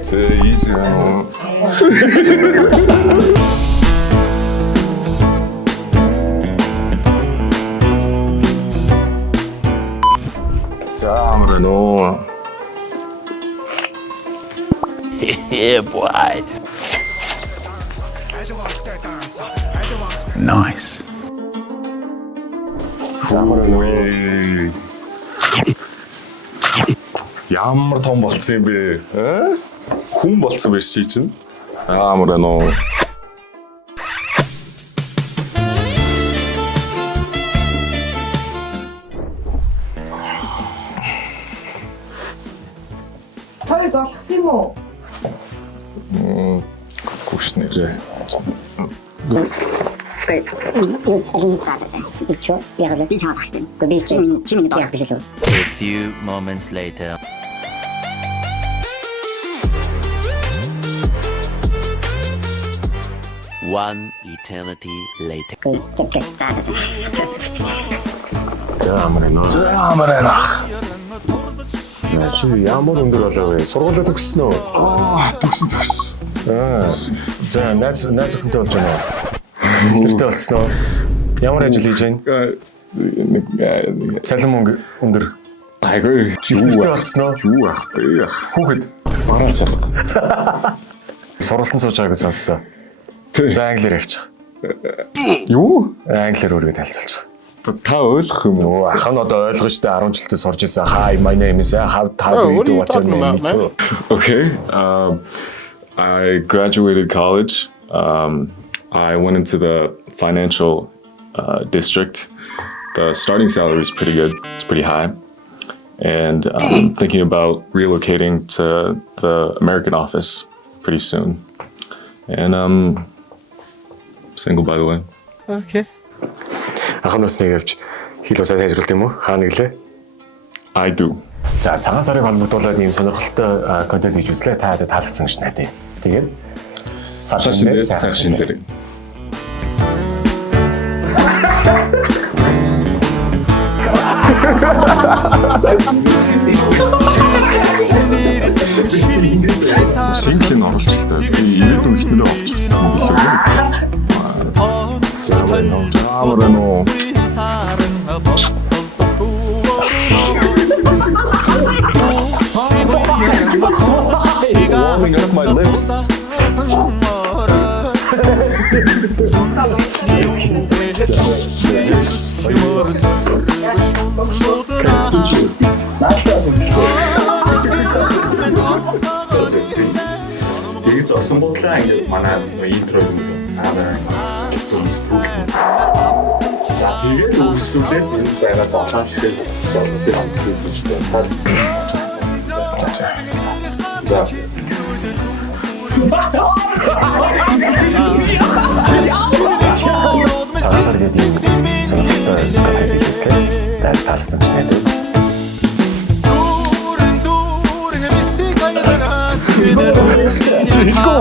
easy байна. За амрано. Yeah, boy. Nice. Ямар том болцсон юм бэ? Хүн болцсон биш чи чинь. Амар нөө. Хоёр золгосон юм уу? Гүшнэрээ. A few moments later. One eternity later. Ямар нөө. Чи ямар өндөр болоо вэ? Сургуулаа төгссөн үү? Төгссөн. За найз охинтой болж байна уу? Нэртэй болцсон уу? Ямар ажил хийж байна? Цалин мөнгө өндөр. Айгүй. Нэртэй болцсон уу? Юу ах бэ? Хүүхэд бараа чадах. Сургалтын сууж байгааг сонссон. За англиар ярьчих. Юу? Англиар өөрийгөө танилцуулчих. Та ойлгох юм уу? Ах нь одоо ойлгож штэ 10 жилдээ сурж ирсэн. Hi, my name is how do you do what's your name? Okay. I graduated college. I went into the financial district. The starting salary is pretty good. It's pretty high. And I'm thinking about relocating to the American office pretty soon. And I'm single, by the way. Okay. Ах нь бас нэг явж хил усаа сайжруулт юм уу? Хаа нэглээ? I do. За цагаан сарыг холбогдуулаад ийм сонирхолтой контент хийж үзлээ. Та таалагдсан гэж найдаа. Тэгээд сайшин дээр. Шинжлэх оруулалттай. Би ирээдүйн ихнэрээ олчих юм болов. Амрано. Warming up my lips. Тэгээд зосон бодлоо ингэ манай интро юм. За тэгээд үргэлжлүүлээд энэ байгаа долоон ширээ зовлонтой хамтдаа хийж байна. За. Цагаан гэдэг сонирхолтой контент хийжтэй. Таалагдсан гэж найдаа. Let's go.